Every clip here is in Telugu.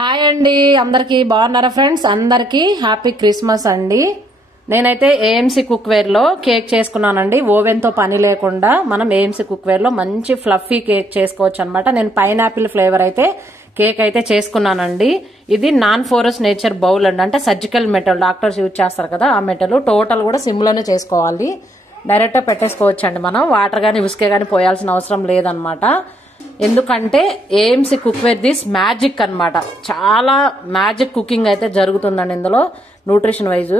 హాయ్ అండి, అందరికి బాగున్నారా ఫ్రెండ్స్? అందరికి హ్యాపీ క్రిస్మస్ అండి. నేనైతే ఏఎంసీ కుక్వేర్ లో కేక్ చేసుకున్నానండి. ఓవెన్ తో పని లేకుండా మనం ఏఎంసీ కుక్వేర్ లో మంచి ఫ్లఫీ కేక్ చేసుకోవచ్చు అనమాట. నేను పైనాపిల్ ఫ్లేవర్ అయితే కేక్ అయితే చేసుకున్నానండి. ఇది నాన్ ఫోరస్ నేచర్ బౌల్ అండి, అంటే సర్జికల్ మెటల్, డాక్టర్స్ యూజ్ చేస్తారు కదా ఆ మెటల్. టోటల్ కూడా సిమ్ లోనే చేసుకోవాలి, డైరెక్ట్ గా పెట్టేసుకోవచ్చు అండి. మనం వాటర్ గానీ ఉసుకే గానీ పోయాల్సిన అవసరం లేదనమాట. ఎందుకంటే ఏఎంసీ కుక్వేర్ దిస్ మ్యాజిక్ అన్నమాట. చాలా మ్యాజిక్ కుకింగ్ అయితే జరుగుతుందండి ఇందులో, న్యూట్రిషన్ వైజ్.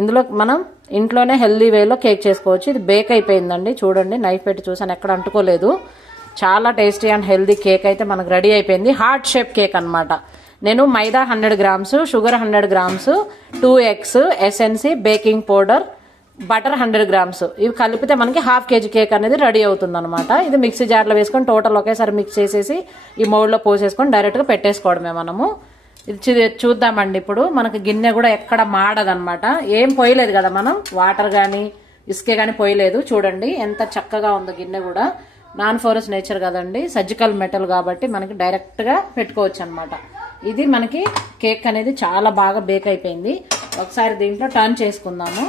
ఇందులో మనం ఇంట్లోనే హెల్దీ వేలో కేక్ చేసుకోవచ్చు. ఇది బేక్ అయిపోయిందండి, చూడండి నైఫ్ పెట్టి చూసాను, ఎక్కడ అంటుకోలేదు. చాలా టేస్టీ అండ్ హెల్దీ కేక్ అయితే మనకు రెడీ అయిపోయింది. హార్ట్ షేప్ కేక్ అన్నమాట. నేను మైదా 100 grams, sugar 100 grams, 2 eggs, ఎసెన్సీ, baking powder, butter 100 grams ఇవి కలిపితే మనకి ½ కేజీ కేక్ అనేది రెడీ అవుతుంది అనమాట. ఇది మిక్సీ జార్లో వేసుకొని టోటల్ ఒకేసారి మిక్స్ చేసేసి ఈ మౌల్డ్లో పోసేసుకొని డైరెక్ట్గా పెట్టేసుకోవడమే మనము. ఇది చూద్దామండి. ఇప్పుడు మనకి గిన్నె కూడా ఎక్కడ మాడదనమాట, ఏం పోయలేదు కదా మనం, వాటర్ కానీ ఇసుకే కానీ పోయలేదు. చూడండి ఎంత చక్కగా ఉందో గిన్నె కూడా. నాన్ ఫోరస్ నేచర్ కదండి, సర్జికల్ మెటల్ కాబట్టి మనకి డైరెక్ట్ గా పెట్టుకోవచ్చు అనమాట. ఇది మనకి కేక్ అనేది చాలా బాగా బేక్ అయిపోయింది. ఒకసారి దీంట్లో టర్న్ చేసుకుందాము.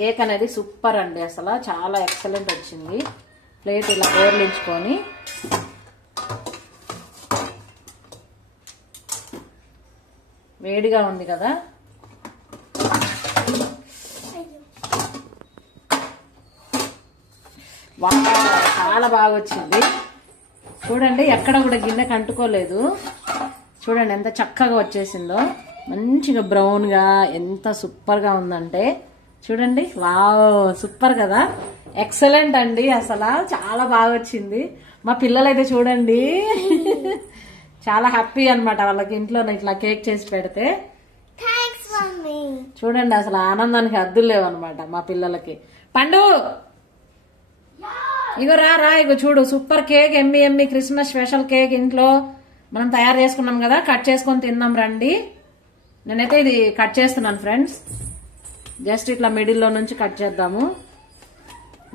కేక్ అనేది సూపర్ అండి, అసలు చాలా ఎక్సలెంట్ వచ్చింది. ప్లేట్ ఇలా బోర్లించుకొని వేడిగా ఉంది కదా, చాలా బాగా వచ్చింది. చూడండి ఎక్కడ కూడా గిన్నెకి అంటుకోలేదు. చూడండి ఎంత చక్కగా వచ్చేసిందో, మంచిగా బ్రౌన్ గా, ఎంత సూపర్ గా ఉందంటే చూడండి. వావ్, సూపర్ కదా, ఎక్సలెంట్ అండి, అసలు చాలా బాగా వచ్చింది. మా పిల్లలైతే చూడండి చాలా హ్యాపీ అన్నమాట, వాళ్ళకి ఇంట్లో ఇట్లా కేక్ చేసి పెడితే. చూడండి అసలు ఆనందానికి హద్దులు లేవన్నమాట మా పిల్లలకి. పండు ఇగో రా ఇగో చూడు, సూపర్ కేక్, ఎమ్మి క్రిస్మస్ స్పెషల్ కేక్ ఇంట్లో మనం తయారు చేసుకున్నాం కదా, కట్ చేసుకొని తిందాం రండి. నేనైతే ఇది కట్ చేస్తున్నాను ఫ్రెండ్స్, జస్ట్ ఇట్లా మిడిల్లో నుంచి కట్ చేద్దాము.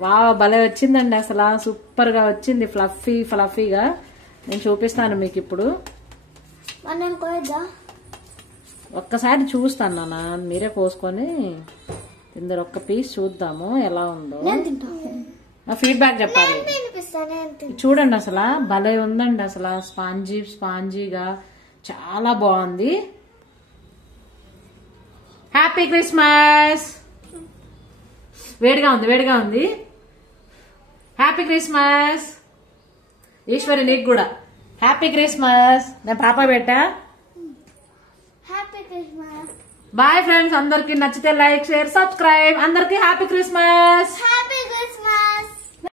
వావ్, భలే వచ్చిందండి, అసలు సూపర్ గా వచ్చింది, ఫ్లఫీగా. నేను చూపిస్తాను మీకు ఇప్పుడు. ఒక్కసారి చూస్తాను నాన్న, మీరే కోసుకొని ఇందరు ఒక్క పీస్ చూద్దాము ఎలా ఉందో. ఫీడ్బ్యాక్ చెప్పాలి. చూడండి అసలు భలే ఉందండి, అసలు స్పాంజీగా చాలా బాగుంది. Happy Christmas. వేడిగా ఉంది. Happy Christmas. ఈశ్వరి నీకు కూడా హ్యాపీ క్రిస్మస్. నేను పాప పెట్టా. బాయ్ ఫ్రెండ్స్, అందరికి నచ్చితే లైక్, షేర్, సబ్స్క్రైబ్. అందరికి హ్యాపీ క్రిస్మస్.